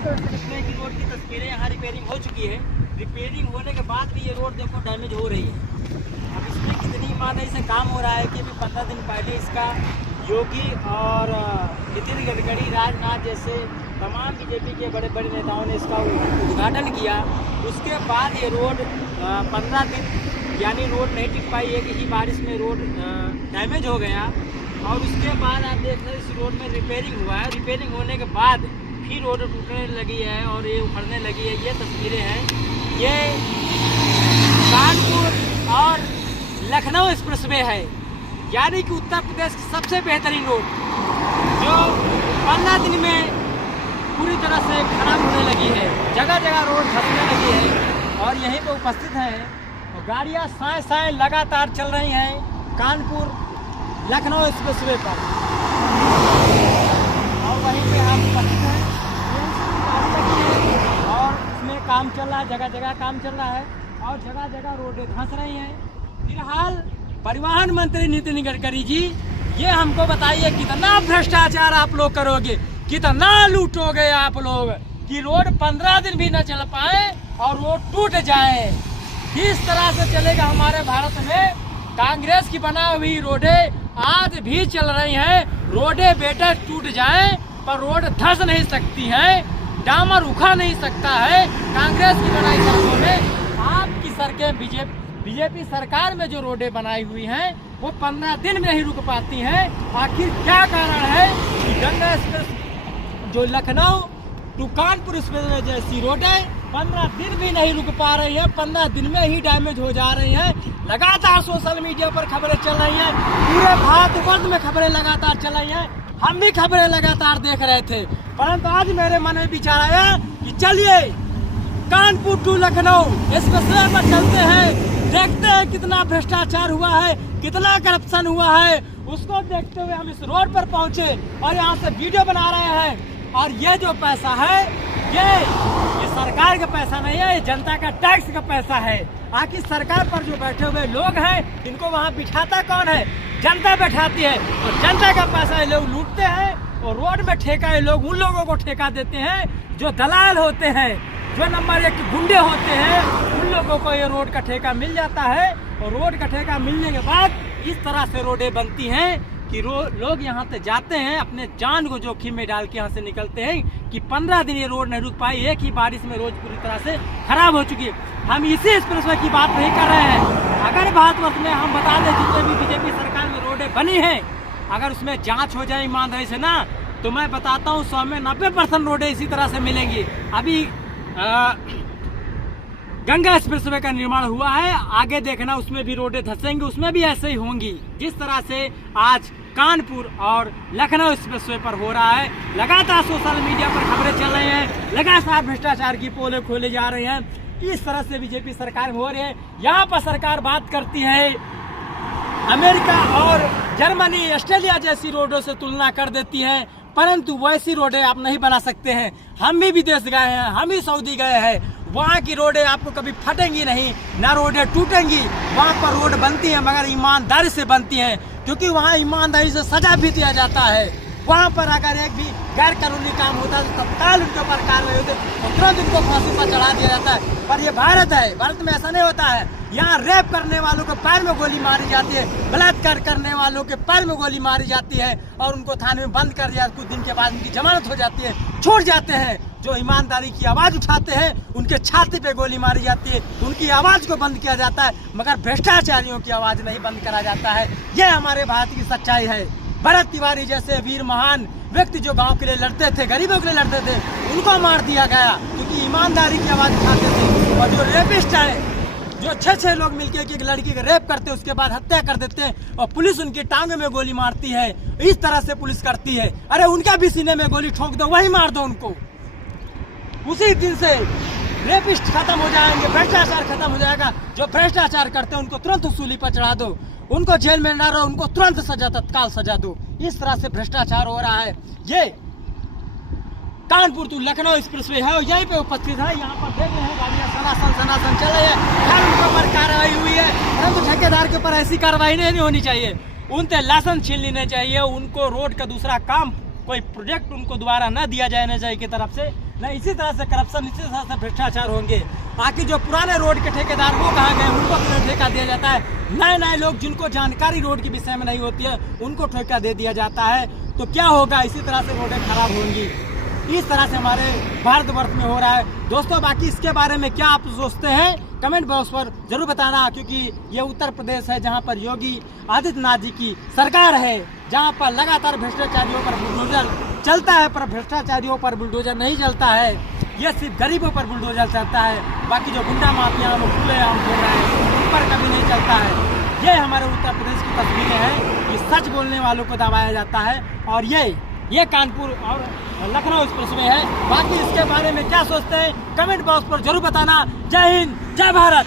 इसमें की रोड की तस्वीरें यहाँ रिपेयरिंग हो चुकी है। रिपेयरिंग होने के बाद भी ये रोड देखो डैमेज हो रही है। अब इसमें कितनी ईमानदारी से काम हो रहा है कि अभी 15 दिन पहले इसका योगी और नितिन गडकरी, राजनाथ जैसे तमाम बीजेपी के बड़े बड़े नेताओं ने इसका उद्घाटन किया। उसके बाद ये रोड 15 दिन यानी रोड नहीं टिक पाई। एक ही बारिश में रोड डैमेज हो गया और उसके बाद आप देख रहे हैं इस रोड में रिपेयरिंग हुआ है। रिपेयरिंग होने के बाद फिर रोड टूटने लगी है और ये उखड़ने लगी है। ये तस्वीरें हैं, ये कानपुर और लखनऊ एक्सप्रेसवे है, यानी कि उत्तर प्रदेश की सबसे बेहतरीन रोड जो 15 दिन में पूरी तरह से खराब होने लगी है। जगह जगह रोड धंसने लगी है और यहीं पर उपस्थित हैं और गाड़ियाँ साए साए लगातार चल रही हैं कानपुर लखनऊ एक्सप्रेसवे पर। और वहीं पे हम उपस्थित हैं और इसमें काम चल रहा है, जगह जगह काम चल रहा है और जगह जगह रोडें धंस रही हैं। फिलहाल परिवहन मंत्री नितिन गडकरी जी, ये हमको बताइए कितना भ्रष्टाचार आप लोग करोगे, कितना लूटोगे आप लोग कि रोड 15 दिन भी न चल पाए और रोड टूट जाए। किस तरह से चलेगा हमारे भारत में? कांग्रेस की बना हुई रोडें आज भी चल रही हैं। रोडें बेटा टूट जाएं पर रोड धंस नहीं सकती हैं, डामर उखड़ नहीं सकता है। कांग्रेस की बनाई सड़कों में आपकी सड़कें बीजेपी सरकार में जो रोडें बनाई हुई हैं वो 15 दिन में नहीं रुक पाती हैं। आखिर क्या कारण है कि गंगा एक्सप्रेस जो लखनऊ टू कानपुर एक्सप्रेस जैसी रोडें 15 दिन भी नहीं रुक पा रही है, 15 दिन में ही डैमेज हो जा रही हैं। लगातार सोशल मीडिया पर खबरें चल रही हैं, पूरे भारतवर्ष में खबरें लगातार चल रही हैं। हम भी खबरें लगातार देख रहे थे, परंतु आज मेरे मन में विचार आया कि चलिए कानपुर टू लखनऊ एक्सप्रेसवे पर चलते हैं, देखते हैं कितना भ्रष्टाचार हुआ है, कितना करप्शन हुआ है। उसको देखते हुए हम इस रोड पर पहुंचे और यहाँ से वीडियो बना रहे हैं। और ये जो पैसा है ये सरकार का पैसा नहीं है, ये जनता का टैक्स का पैसा है। आखिर सरकार पर जो बैठे हुए लोग हैं इनको वहाँ बिठाता कौन है? जनता बैठाती है और जनता का पैसा ये लोग लूटते हैं और रोड में ठेका ये लोग उन लोगों को ठेका देते हैं जो दलाल होते हैं, जो नंबर 1 गुंडे होते हैं। उन लोगों को ये रोड का ठेका मिल जाता है और रोड का ठेका मिलने के बाद इस तरह से रोडें बनती हैं कि लोग यहाँ से जाते हैं, अपने जान को जोखिम में डाल के यहाँ से निकलते हैं कि 15 दिन ये रोड नहीं रुक पाई। एक ही बारिश में रोड पूरी तरह से खराब हो चुकी है। हम इसी एक्सप्रेसवे की बात नहीं कर रहे हैं। अगर भारतवर्ष में हम बता दें जितने भी बीजेपी सरकार में रोडें बनी हैं, अगर उसमें जाँच हो जाए ईमानदारी से ना, तो मैं बताता हूँ 100 में 90% रोडें इसी तरह से मिलेंगी। अभी गंगा एक्सप्रेसवे का निर्माण हुआ है, आगे देखना उसमें भी रोडें धंसेंगी, उसमें भी ऐसे ही होंगी जिस तरह से आज कानपुर और लखनऊ एक्सप्रेसवे पर हो रहा है। लगातार सोशल मीडिया पर खबरें चल रही हैं, लगातार भ्रष्टाचार की पोलें खोले जा रहे हैं। इस तरह से बीजेपी सरकार हो रही है। यहाँ पर सरकार बात करती है अमेरिका और जर्मनी, ऑस्ट्रेलिया जैसी रोडों से तुलना कर देती है, परंतु वैसी रोडें आप नहीं बना सकते हैं। हम भी विदेश गए हैं, हम भी सऊदी गए हैं, वहाँ की रोडें आपको कभी फटेंगी नहीं, ना रोडें टूटेंगी। वहाँ पर रोड बनती है मगर ईमानदारी से बनती हैं, क्योंकि वहाँ ईमानदारी से सजा भी दिया जाता है। वहाँ पर अगर एक भी गैर कानूनी काम होता है तो तत्काल उनके ऊपर कार्रवाई होती है और तुरंत उनको फांसी पर चढ़ा दिया जाता है। पर ये भारत है, भारत में ऐसा नहीं होता है। यहाँ रेप करने वालों के पैर में गोली मारी जाती है, बलात्कार करने वालों के पैर में गोली मारी जाती है और उनको थाने में बंद कर दिया। कुछ दिन के बाद उनकी जमानत हो जाती है, छोड़ जाते हैं। जो ईमानदारी की आवाज़ उठाते हैं उनके छाती पे गोली मारी जाती है, उनकी आवाज़ को बंद किया जाता है, मगर भ्रष्टाचारियों की आवाज़ नहीं बंद करा जाता है। यह हमारे भारत की सच्चाई है। भरत तिवारी जैसे वीर महान व्यक्ति जो गांव के लिए लड़ते थे, गरीबों के लिए लड़ते थे, उनको मार दिया गया क्योंकि ईमानदारी की आवाज़ उठाते थे। और जो रेपिस्ट हैं, जो 6 लोग मिलकर एक लड़की का रेप करते हैं, उसके बाद हत्या कर देते हैं और पुलिस उनकी टांग में गोली मारती है। इस तरह से पुलिस करती है। अरे उनका भी सीने में गोली ठोक दो, वही मार दो उनको। उसी दिन से रेपिस्ट खत्म हो जाएंगे, भ्रष्टाचार खत्म हो जाएगा। जो भ्रष्टाचार करते हैं उनको तुरंत सूली पर चढ़ा दो, उनको जेल में ना रहो, उनको तुरंत सजा, तत्काल सजा दो। इस तरह से भ्रष्टाचार हो रहा है। ये कानपुर टू लखनऊ एक्सप्रेसवे है और यहीं पे उपस्थित है। यहाँ पर देख रहे हैं गाड़ियाँ सनातन चल रही है, हर उनके ऊपर कार्रवाई हुई है, परंतु ठेकेदार के ऊपर ऐसी कार्रवाई नहीं होनी चाहिए। उनसे लाइसेंस छीन लेने चाहिए, उनको रोड का दूसरा काम, कोई प्रोजेक्ट उनको दोबारा न दिया जाना चाहिए की तरफ से। नहीं इसी तरह से करप्शन, इसी तरह से भ्रष्टाचार होंगे। बाकी जो पुराने रोड के ठेकेदार वो कहाँ गए, उनको क्यों ठेका दिया जाता है? नए नए लोग जिनको जानकारी रोड के विषय में नहीं होती है उनको ठेका दे दिया जाता है। तो क्या होगा? इसी तरह से रोडें खराब होंगी। इस तरह से हमारे भारतवर्ष में हो रहा है। दोस्तों बाकी इसके बारे में क्या आप सोचते हैं कमेंट बॉक्स पर जरूर बताना, क्योंकि ये उत्तर प्रदेश है जहां पर योगी आदित्यनाथ जी की सरकार है, जहां पर लगातार भ्रष्टाचारियों पर बुलडोजर चलता है, पर भ्रष्टाचारियों पर बुलडोजर नहीं चलता है। ये सिर्फ गरीबों पर बुलडोजर चलता है। बाकी जो गुंडा माफिया लोग खुलेआम बोल रहे हैं उन पर कभी नहीं चलता है। ये हमारे उत्तर प्रदेश की तस्वीरें हैं कि सच बोलने वालों को दबाया जाता है। और ये कानपुर और लखनऊ एक्सप्रेस वे है। बाकी इसके बारे में क्या सोचते हैं कमेंट बॉक्स पर जरूर बताना। जय हिंद, जय भारत।